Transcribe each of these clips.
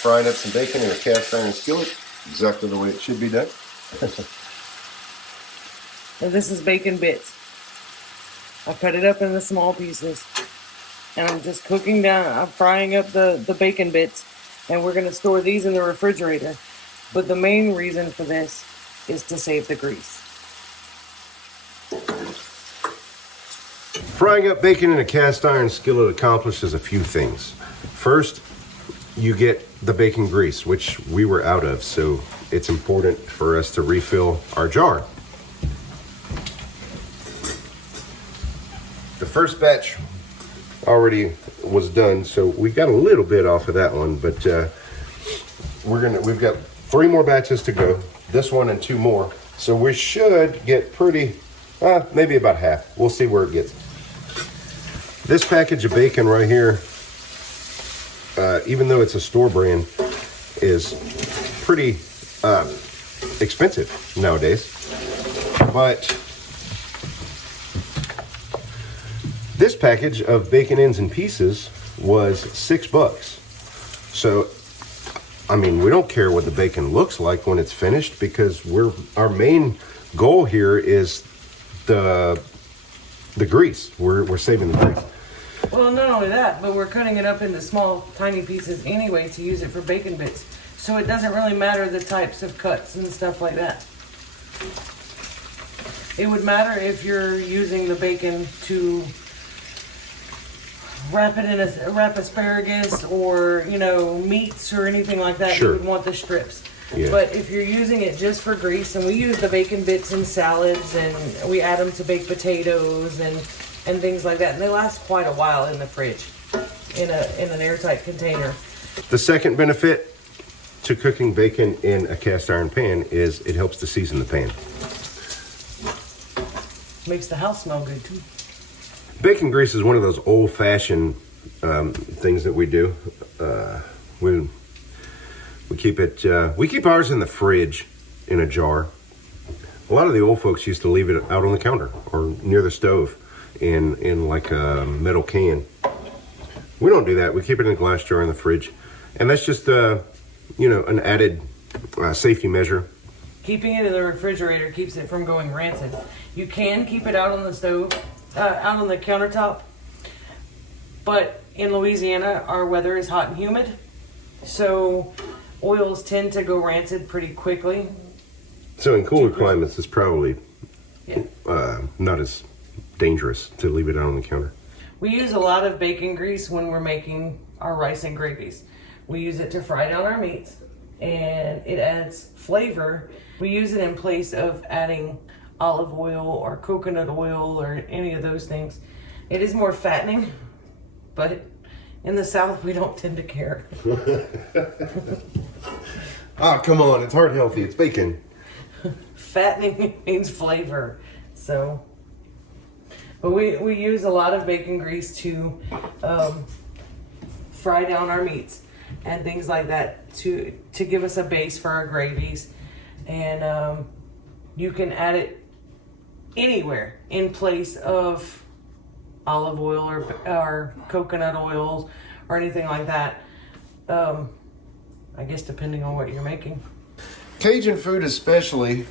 frying up some bacon in a cast iron skillet, exactly the way it should be done. And this is bacon bits. I cut it up into small pieces. And I'm just cooking down, I'm frying up the bacon bits. And we're going to store these in the refrigerator. But the main reason for this is to save the grease. Frying up bacon in a cast iron skillet accomplishes a few things. First, you get the bacon grease, which we were out of, so it's important for us to refill our jar. The first batch already was done, so we got a little bit off of that one, but we've got 3 more batches to go. This one and 2 more, so we should get pretty, maybe about half. We'll see where it gets. This package of bacon right here, even though it's a store brand, is pretty expensive nowadays. But this package of bacon ends and pieces was $6. So, I mean, we don't care what the bacon looks like when it's finished, because our main goal here is the grease. We're saving the grease. Well, not only that, but we're cutting it up into small, tiny pieces anyway to use it for bacon bits. So it doesn't really matter the types of cuts and stuff like that. It would matter if you're using the bacon to wrap asparagus or, meats or anything like that. Sure. You would want the strips. Yeah. But if you're using it just for grease, and we use the bacon bits in salads, and we add them to baked potatoes and things like that, and they last quite a while in the fridge in an airtight container. The second benefit to cooking bacon in a cast iron pan is it helps to season the pan. Makes the house smell good too. Bacon grease is one of those old-fashioned things that we do. We keep ours in the fridge in a jar. A lot of the old folks used to leave it out on the counter or near the stove in like a metal can. We don't do that. We keep it in a glass jar in the fridge, and that's just an added safety measure. Keeping it in the refrigerator keeps it from going rancid. You can keep it out on the stove, out on the countertop, but in Louisiana our weather is hot and humid, so oils tend to go rancid pretty quickly. So in cooler climates, it's probably not as dangerous to leave it out on the counter. We use a lot of bacon grease when we're making our rice and gravies. We use it to fry down our meats, and it adds flavor. We use it in place of adding olive oil or coconut oil or any of those things. It is more fattening, but in the South we don't tend to care. Come on, it's heart healthy, it's bacon. Fattening means flavor, so. But we use a lot of bacon grease to fry down our meats and things like that to give us a base for our gravies. And you can add it anywhere in place of olive oil or coconut oil or anything like that. I guess depending on what you're making. Cajun food especially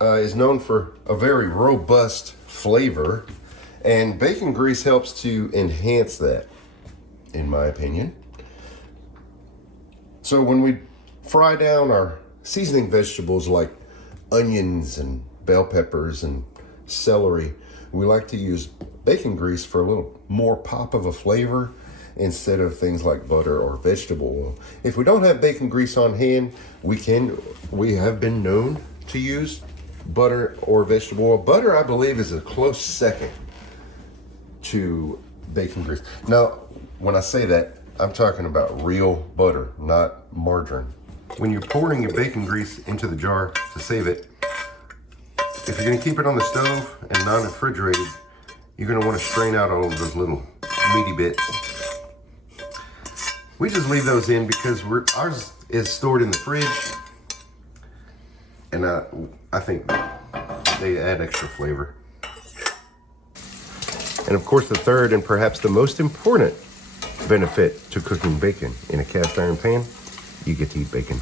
is known for a very robust flavor, and bacon grease helps to enhance that, in my opinion. So when we fry down our seasoning vegetables like onions and bell peppers and celery, we like to use bacon grease for a little more pop of a flavor instead of things like butter or vegetable oil. If we don't have bacon grease on hand, we have been known to use butter or vegetable oil. Butter, I believe, is a close second to bacon grease. Now, when I say that, I'm talking about real butter, not margarine. When you're pouring your bacon grease into the jar to save it, if you're gonna keep it on the stove and non-refrigerated, you're gonna wanna strain out all of those little meaty bits. We just leave those in because ours is stored in the fridge, and I think they add extra flavor. And of course, the third and perhaps the most important benefit to cooking bacon in a cast iron pan you get to eat bacon.